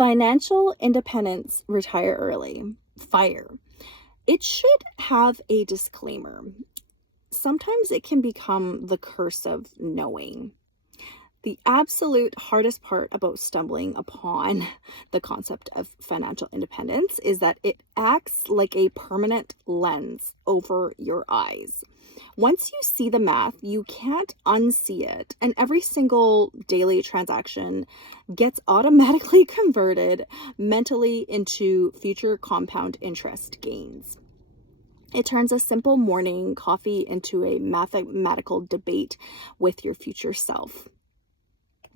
Financial independence, retire early. FIRE. It should have a disclaimer. Sometimes it can become the curse of knowing. The absolute hardest part about stumbling upon the concept of financial independence is that it acts like a permanent lens over your eyes. Once you see the math, you can't unsee it, and every single daily transaction gets automatically converted mentally into future compound interest gains. It turns a simple morning coffee into a mathematical debate with your future self.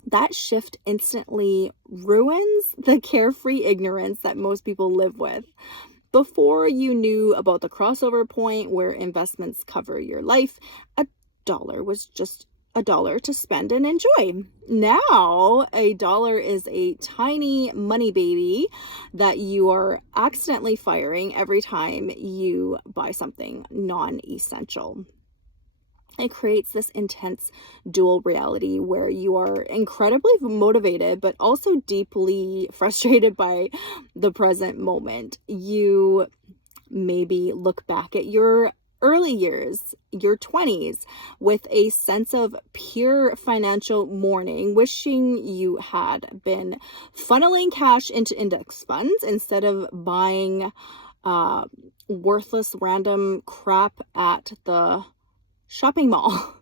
That shift instantly ruins the carefree ignorance that most people live with. Before you knew about the crossover point where investments cover your life, a dollar was just a dollar to spend and enjoy. Now, a dollar is a tiny money baby that you are accidentally firing every time you buy something non-essential. It creates this intense dual reality where you are incredibly motivated, but also deeply frustrated by the present moment. You maybe look back at your early years, your 20s, with a sense of pure financial mourning, wishing you had been funneling cash into index funds instead of buying worthless random crap at the shopping mall.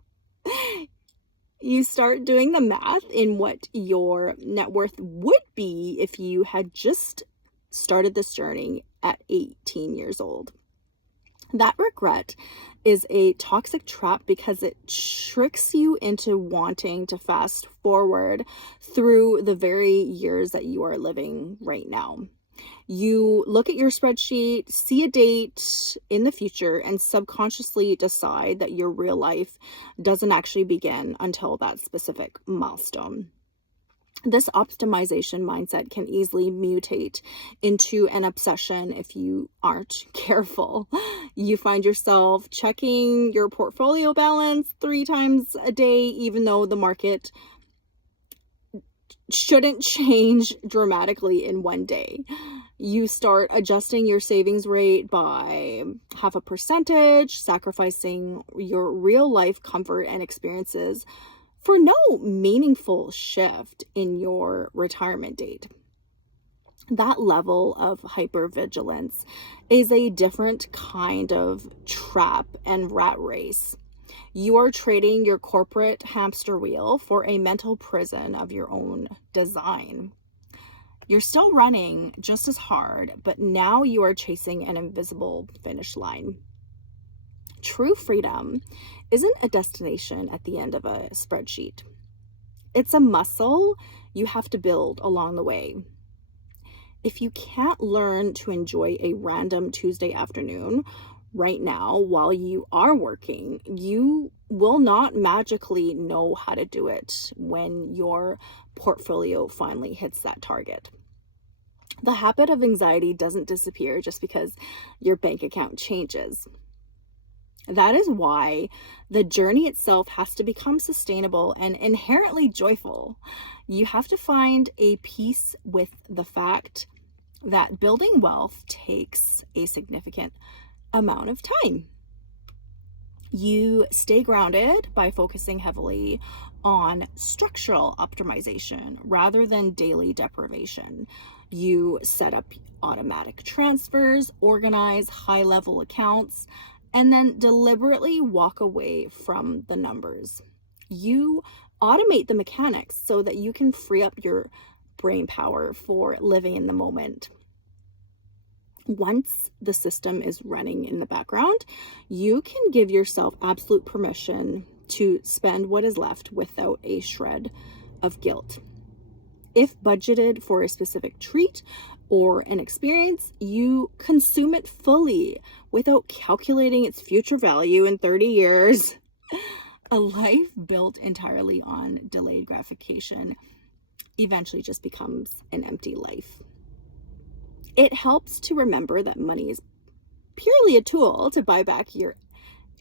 You start doing the math in what your net worth would be if you had just started this journey at 18 years old. That regret is a toxic trap because it tricks you into wanting to fast forward through the very years that you are living right now. You look at your spreadsheet, see a date in the future, and subconsciously decide that your real life doesn't actually begin until that specific milestone. This optimization mindset can easily mutate into an obsession if you aren't careful. You find yourself checking your portfolio balance 3 times a day, even though the market shouldn't change dramatically in one day. You start adjusting your savings rate by 0.5%, sacrificing your real life comfort and experiences for no meaningful shift in your retirement date. That level of hypervigilance is a different kind of trap and rat race. You are trading your corporate hamster wheel for a mental prison of your own design. You're still running just as hard, but now you are chasing an invisible finish line. True freedom isn't a destination at the end of a spreadsheet. It's a muscle you have to build along the way. If you can't learn to enjoy a random Tuesday afternoon right now while you are working, you will not magically know how to do it when your portfolio finally hits that target. The habit of anxiety doesn't disappear just because your bank account changes. That is why the journey itself has to become sustainable and inherently joyful. You have to find a peace with the fact that building wealth takes a significant amount of time. You stay grounded by focusing heavily on structural optimization rather than daily deprivation. You set up automatic transfers, organize high-level accounts, and then deliberately walk away from the numbers. You automate the mechanics so that you can free up your brain power for living in the moment. Once the system is running in the background, you can give yourself absolute permission to spend what is left without a shred of guilt. If budgeted for a specific treat or an experience, you consume it fully without calculating its future value in 30 years. A life built entirely on delayed gratification eventually just becomes an empty life. It helps to remember that money is purely a tool to buy back your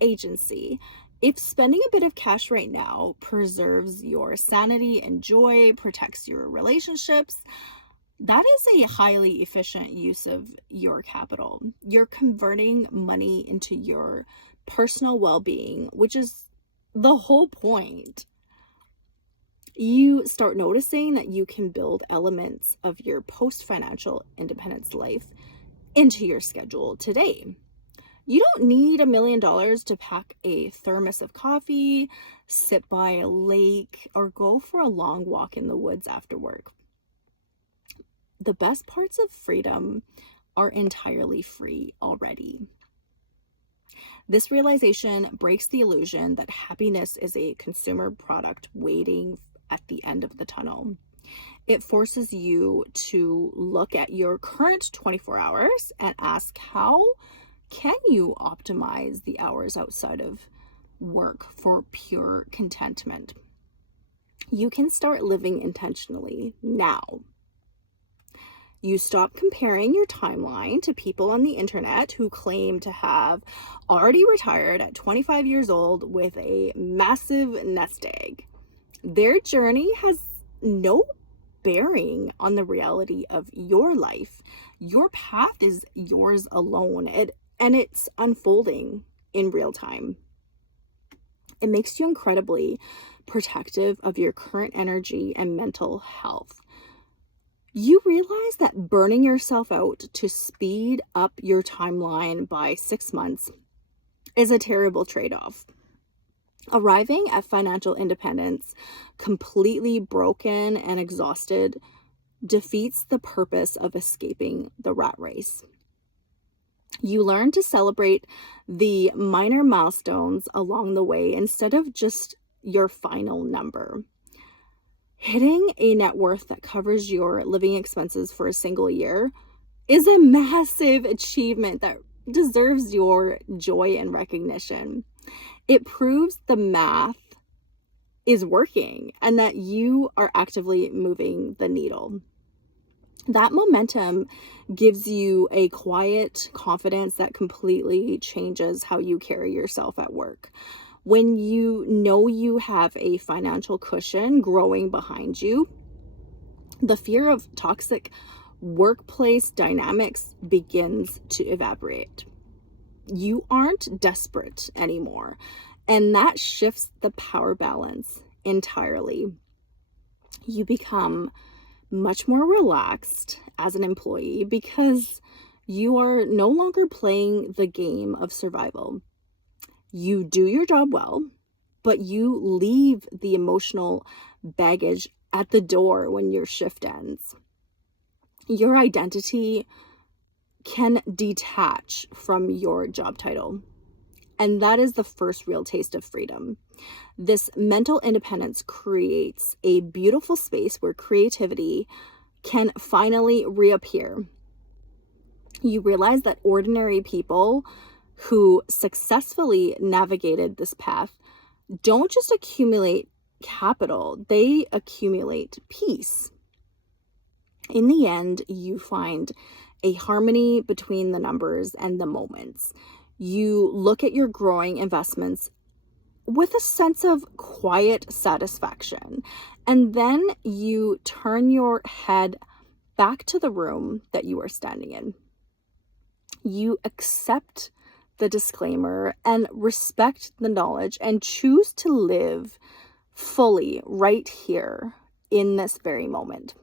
agency. If spending a bit of cash right now preserves your sanity and joy, protects your relationships, That is a highly efficient use of your capital. You're converting money into your personal well being, which is the whole point. You start noticing that you can build elements of your post financial independence life into your schedule today. You don't need $1 million to pack a thermos of coffee, sit by a lake, or go for a long walk in the woods after work. The best parts of freedom are entirely free already. This realization breaks the illusion that happiness is a consumer product waiting at the end of the tunnel. It forces you to look at your current 24 hours and ask, how can you optimize the hours outside of work for pure contentment? You can start living intentionally now. You stop comparing your timeline to people on the internet who claim to have already retired at 25 years old with a massive nest egg. Their journey has no bearing on the reality of your life. Your path is yours alone, and it's unfolding in real time. It makes you incredibly protective of your current energy and mental health. You realize that burning yourself out to speed up your timeline by 6 months is a terrible trade-off. Arriving at financial independence completely broken and exhausted defeats the purpose of escaping the rat race. You learn to celebrate the minor milestones along the way instead of just your final number. Hitting a net worth that covers your living expenses for a single year is a massive achievement that deserves your joy and recognition. It proves the math is working and that you are actively moving the needle. That momentum gives you a quiet confidence that completely changes how you carry yourself at work. When you know you have a financial cushion growing behind you, the fear of toxic workplace dynamics begins to evaporate. You aren't desperate anymore, and that shifts the power balance entirely. You become much more relaxed as an employee because you are no longer playing the game of survival. You do your job well, but you leave the emotional baggage at the door when your shift ends. Your identity can detach from your job title. And that is the first real taste of freedom. This mental independence creates a beautiful space where creativity can finally reappear. You realize that ordinary people who successfully navigated this path don't just accumulate capital, they accumulate peace. In the end, you find a harmony between the numbers and the moments. You look at your growing investments with a sense of quiet satisfaction, and then you turn your head back to the room that you are standing in. You accept the disclaimer and respect the knowledge and choose to live fully right here in this very moment.